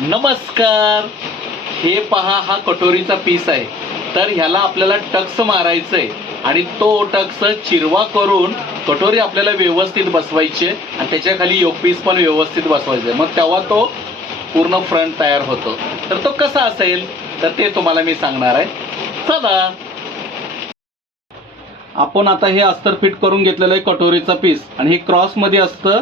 नमस्कार. हे पहा, हा कटोरीचा पीस आहे. तर ह्याला आपल्याला टक्स मारायचंय आणि तो टक्स चिरवा करून कटोरी आपल्याला व्यवस्थित बसवायची आणि त्याच्या खाली योक पीस पण व्यवस्थित बसवायचं. मग तेव्हा तो पूर्ण फ्रंट तयार होतो. तर तो कसा असेल तर ते तुम्हाला मी सांगणार आहे. चला, आपण आता हे अस्तर फिट करून घेतलेलं आहे कटोरीचा पीस आणि हे क्रॉस मध्ये असतं.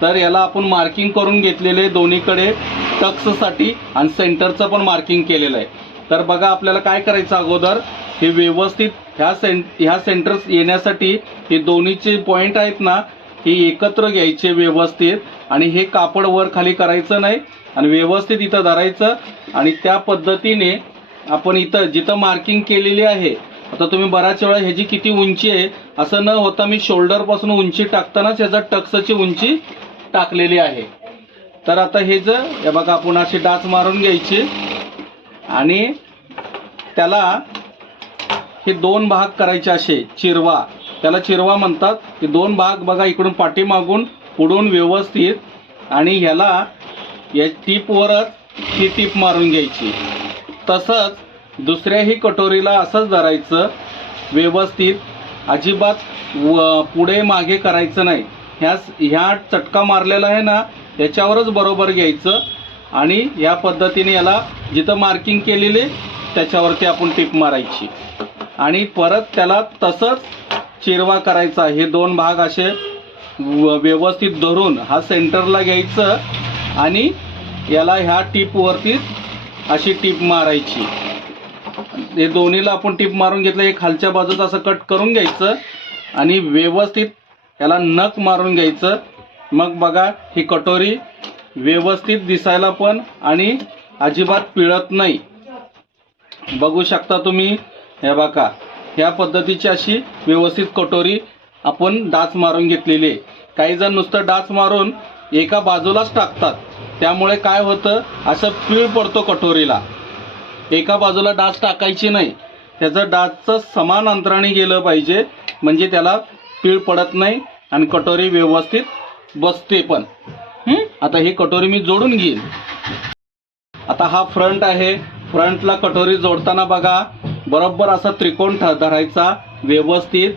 तर याला आपण मार्किंग करून घेतलेले दोन्हीकडे टक्ससाठी आणि सेंटरचं पण मार्किंग केलेलं आहे. तर बघा, आपल्याला काय करायचं, अगोदर हे व्यवस्थित ह्या सेंटर्स येण्यासाठी हे दोन्हीचे पॉइंट आहेत ना, हे एकत्र घ्यायचे व्यवस्थित आणि हे कापड वर खाली करायचं नाही आणि व्यवस्थित इथं धरायचं आणि त्या पद्धतीने आपण इथं जिथं मार्किंग केलेली आहे. आता तुम्ही बऱ्याच वेळा ह्याची किती उंची आहे असं न होता मी शोल्डर पासून उंची टाकतानाच ह्याचा टक्सची उंची टाकलेली आहे. तर आता हे बघा, आपण अशी डाच मारून घ्यायची आणि त्याला हे दोन भाग करायचे, असे चिरवा, त्याला चिरवा म्हणतात. हे दोन भाग बघा, इकडून पाठीमागून पुढून व्यवस्थित आणि ह्याला या टीपवरच ही टीप मारून घ्यायची. तसंच दुसऱ्याही कटोरीला असंच धरायचं व्यवस्थित, अजिबात पुढे मागे करायचं नाही. ह्या चटका मारलेला आहे ना, याच्यावरच बरोबर घ्यायचं आणि या पद्धतीने याला जिथं मार्किंग केलेले त्याच्यावरती आपण टीप मारायची आणि परत त्याला तसंच चिरवा करायचा. हे दोन भाग असे व्यवस्थित धरून हा सेंटरला घ्यायचं आणि याला ह्या टीपवरतीच अशी टीप मारायची. हे दोन्हीला आपण टीप मारून घेतलं. हे खालच्या बाजूचं असं कट करून घ्यायचं आणि व्यवस्थित याला नख मारून घ्यायचं. मग बघा, ही कटोरी व्यवस्थित दिसायला पण आणि अजिबात पिळत नाही. बघू शकता तुम्ही, हे बघा, ह्या पद्धतीची अशी व्यवस्थित कटोरी आपण डाच मारून घेतलेली आहे. काही जण नुसतं डाच मारून एका बाजूलाच टाकतात, त्यामुळे काय होतं, असं पीळ पडतो कटोरीला. एका बाजूला डाच टाकायची नाही, त्याचं डाचचं समान अंतराने गेलं पाहिजे, म्हणजे त्याला पीळ पडत नाही आणि कटोरी व्यवस्थित बसते पण. आता ही कटोरी मी जोडून घेईन. आता हा फ्रंट आहे. फ्रंटला कटोरी जोडताना बघा, बरोबर असा त्रिकोण धरायचा व्यवस्थित.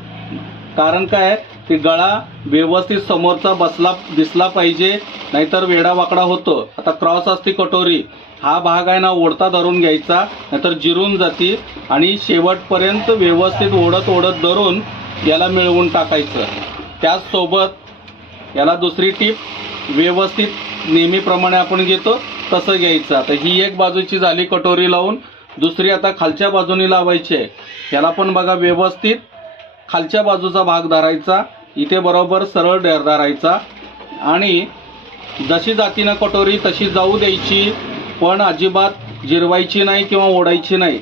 कारण काय, की गळा व्यवस्थित समोरचा दिसला पाहिजे, नाहीतर वेडावाकडा होतो. आता क्रॉस असते कटोरी, हा भाग आहे ना ओढता धरून घ्यायचा, नाहीतर जिरून जाते आणि शेवटपर्यंत व्यवस्थित ओढत ओढत धरून याला मिळवून टाकायचं. त्याचसोबत याला दुसरी टीप व्यवस्थित नेहमीप्रमाणे आपण घेतो तसं घ्यायचं. आता ही एक बाजूची झाली कटोरी लावून, दुसरी आता खालच्या बाजूने लावायची आहे. याला पण बघा, व्यवस्थित खालच्या बाजूचा भाग धरायचा, इथे बरोबर सरळ धरायचा आणि जशी जाती ना कटोरी तशी जाऊ द्यायची, पण अजिबात जिरवायची नाही किंवा ओढायची नाही.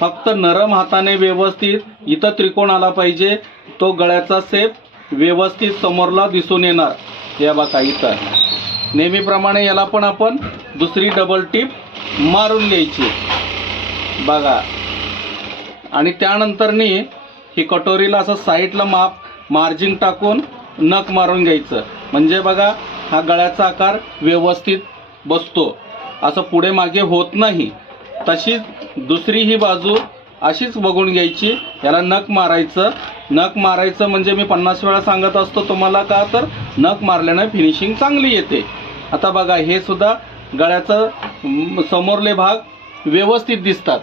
फक्त नरम हाताने व्यवस्थित इथं त्रिकोण आला पाहिजे, तो गळ्याचा शेप व्यवस्थित समोरला दिसून येणार. या बघा, इथं नेहमीप्रमाणे याला पण आपण दुसरी डबल टीप मारून घ्यायची बघा. आणि त्यानंतरनी ही कटोरीला असं साईडला मार्जिन टाकून नख मारून घ्यायचं, म्हणजे बघा हा गळ्याचा आकार व्यवस्थित बसतो, असं पुढे मागे होत नाही. तशीच दुसरी ही बाजू अशीच बघून घ्यायची. याला नख मारायचं. नख मारायचं म्हणजे मी 50 वेळा सांगत असतो तुम्हाला, का तर नख मारल्यानं फिनिशिंग चांगली येते. आता बघा, हे सुद्धा गळ्याचं समोरले भाग व्यवस्थित दिसतात,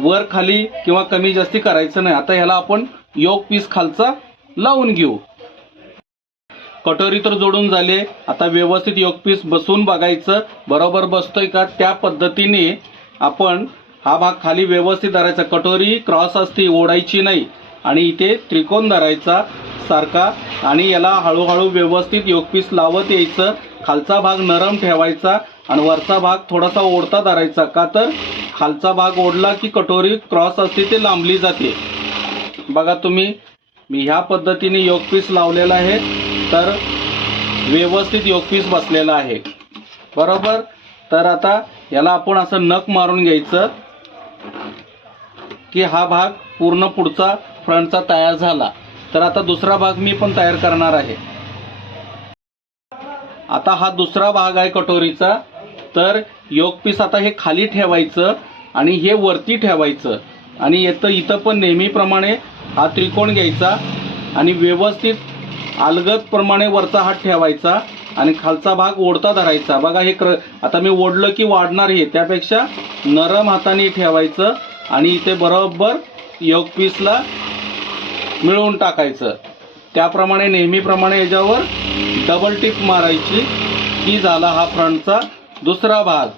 वर खाली किंवा कमी जास्ती करायचं नाही. आता ह्याला आपण योक पीस खालचा लावून घेऊ. कटोरी तर जोडून झाले. आता व्यवस्थित योक पीस बसून बघायचं, बरोबर बसतोय का. त्या पद्धतीने आपण हा भाग खाली व्यवस्थित धरायचा. कटोरी क्रॉस असते, ओढायची नाही आणि इथे त्रिकोण धरायचा सारखा आणि याला हळूहळू व्यवस्थित योक पीस लावत यायचं. खालचा भाग नरम ठेवायचा आणि वरचा भाग थोडासा ओढता धरायचा, का तर खालचा भाग ओढला की कटोरी क्रॉस असते ते लांबली जाते. बघा तुम्ही, मी ह्या पद्धतीने योक पीस लावलेला आहे, तर व्यवस्थित योक पीस बसलेला आहे बरोबर. तर आता याला आपण असं नख मारून घ्यायचं की हा भाग पूर्ण पुढचा फ्रंटचा तयार झाला. तर आता दुसरा भाग मी पण तयार करणार आहे. आता हा दुसरा भाग आहे कटोरीचा, तर योग पीस आता हे खाली ठेवायचं आणि हे वरती ठेवायचं आणि इथं पण नेहमीप्रमाणे हा त्रिकोण घ्यायचा आणि व्यवस्थित अलगदप्रमाणे वरचा हात ठेवायचा आणि खालचा भाग ओढता धरायचा. बघा हे आता मी ओढलं की वाढणार हे, त्यापेक्षा नरम हाताने ठेवायचं आणि इथे बरोबर योग पीसला मिळवून टाकायचं. त्याप्रमाणे नेहमीप्रमाणे याच्यावर डबल टिप मारायची की झाला हा फ्रंटचा दुसरा भाग.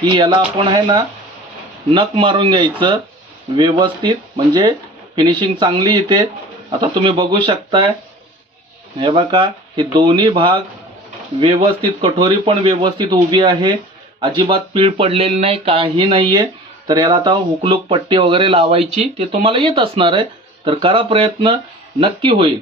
की याला आपण आहे ना नख मारून घ्यायचं व्यवस्थित, म्हणजे फिनिशिंग चांगली येते. आता तुम्ही बघू शकताय, हे बघा हे दोन्ही भाग व्यवस्थित, कटोरी पण व्यवस्थित उभी आहे, अजिबात पीळ पडलेली नाही, काही नाहीये. तर याला आता हुकलूक पट्टी वगैरे लावायची ते तुम्हाला येत असणार आहे, तर करा प्रयत्न, नक्की होईल.